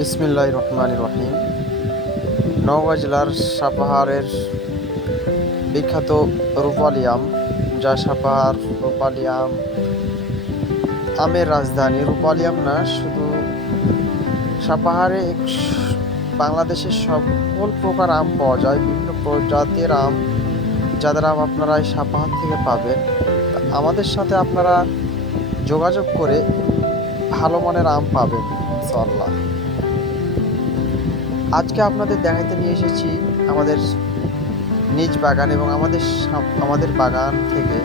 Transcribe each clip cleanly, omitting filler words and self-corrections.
বিসমিল্লাহির রহমানির রহিম। নওগাঁ জেলার সাপাহারের বিখ্যাত রূপালী আম, যা সাপাহার রূপালী আম আমের রাজধানী। রূপালী আম না শুধু সাপাহারে বাংলাদেশের সকল প্রকার আম পাওয়া যায়, বিভিন্ন প্রজাতির আম, যাদের আম আপনারা এই সাপাহার থেকে পাবেন। আমাদের সাথে আপনারা যোগাযোগ করে ভালো মানের আম পাবেন ইনশাআল্লাহ। আজকে আপনাদের দেখাতে নিয়ে এসেছি আমাদের নিজ বাগান এবং আমাদের বাগান থেকে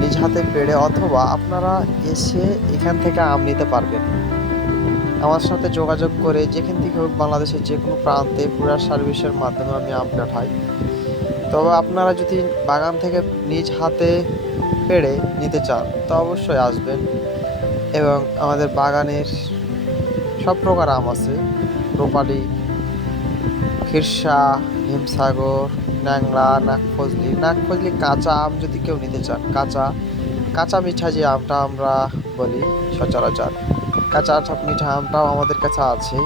নিজ হাতে পেড়ে, অথবা আপনারা এসে এখান থেকে আম নিতে পারবেন। আমার সাথে যোগাযোগ করে যেখান থেকে হোক, বাংলাদেশের যে কোনো প্রান্তে কুরিয়ার সার্ভিসের মাধ্যমে আমি আম পাঠাই। তবে আপনারা যদি বাগান থেকে নিজ হাতে পেড়ে নিতে চান তো অবশ্যই আসবেন, এবং আমাদের বাগানের সব প্রকার আম আছে। রূপালী, খিরসা, হিমসাগর, ন্যাংরা, নাকফজলি কাঁচা আম যদি কেউ নিতে চান, কাঁচা মিঠা যে আমটা আমরা বলি সচরাচর, কাঁচা মিঠা আমটাও আমাদের কাছে আছে,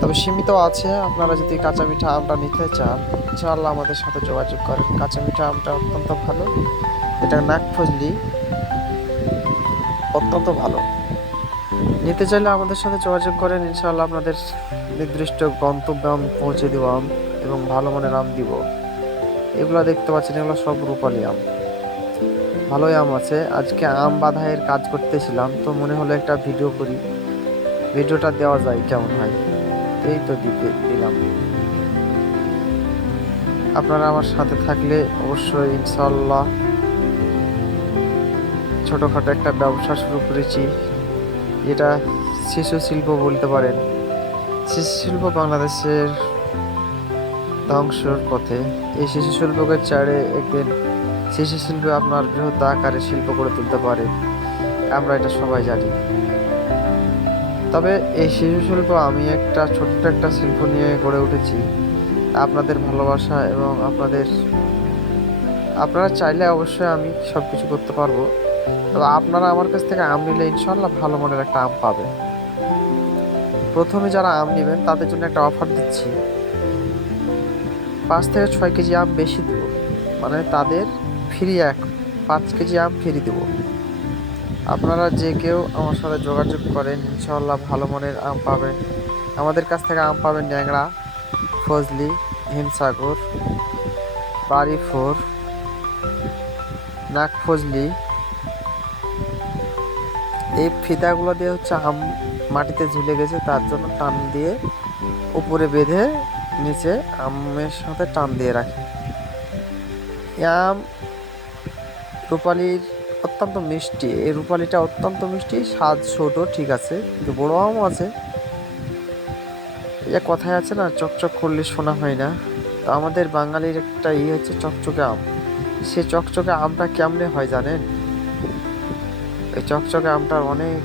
তবে সীমিত আছে। আপনারা যদি কাঁচা মিঠা আমটা নিতে চান ইনশাআল্লাহ আমাদের সাথে যোগাযোগ করেন। কাঁচা মিঠা আমটা অত্যন্ত ভালো, এটা নাকফজলি অত্যন্ত ভালো। নিতে চাইলে আমাদের সাথে যোগাযোগ করেন, ইনশাআল্লাহ আপনাদের নির্দিষ্ট গন্তব্যে আমি পৌঁছে দেব আম, এবং ভালো মানের আম দিব। এগুলো দেখতে পাচ্ছেন, এগুলো সব রূপালী আম, ভালোই আম আছে। আজকে আম বাধাইয়ের কাজ করতেছিলাম, তো মনে হলো একটা ভিডিও করি, ভিডিওটা দেওয়া যায় কেমন হয়, এই তো দিলাম। আপনারা আমার সাথে থাকলে অবশ্যই ইনশাআল্লাহ। ছোটোখাটো একটা ব্যবসা শুরু করেছি, এটা শিশু শিল্প বলতে পারেন। শিশু শিল্প বাংলাদেশের ধ্বংসের পথে। এই শিশু শিল্পকে ছাড়ে একদিন শিশু শিল্প আপনার বৃহৎ আকারে শিল্প করে তুলতে পারে, আমরা এটা সবাই জানি। তবে এই শিশু শিল্প আমি একটা ছোট্ট একটা শিল্প নিয়ে গড়ে উঠেছি। আপনাদের ভালোবাসা এবং আপনারা চাইলে অবশ্যই আমি সব কিছু করতে পারবো। তবে আপনারা আমার কাছ থেকে আম নিলে ইনশাল্লাহ ভালো মানের একটা আম পাবে। প্রথমে যারা আম নেবেন তাদের জন্য একটা অফার দিচ্ছি, 5 থেকে 6 কেজি আম বেশি দেব, মানে তাদের ফ্রি 5 কেজি আম ফ্রি দেব। আপনারা যে কেউ আমার সাথে যোগাযোগ করেন ইনশাআল্লাহ ভালো মানের আম পাবেন। আমাদের কাছ থেকে আম পাবেন ন্যাংরা, ফজলি, হিমসাগর, বাড়িফোর, নাকফজলি। এই ফিতাগুলো দিয়ে হচ্ছে আম মাটিতে ঝুলে গেছে, তার জন্য টান দিয়ে উপরে বেঁধে নিচে আমের সাথে টান দিয়ে রাখে। আম রূপালীর অত্যন্ত মিষ্টি, এই রূপালীটা অত্যন্ত মিষ্টি, স্বাদ ছোট ঠিক আছে, কিন্তু বড় আমও আছে। এই কথায় আছে না, চকচক করলে শোনা হয় না, তো আমাদের বাঙালির একটা হচ্ছে চকচকে আম। সে চকচকে আমটা কেমনে হয় জানেন? এই চকচকে আমটার অনেক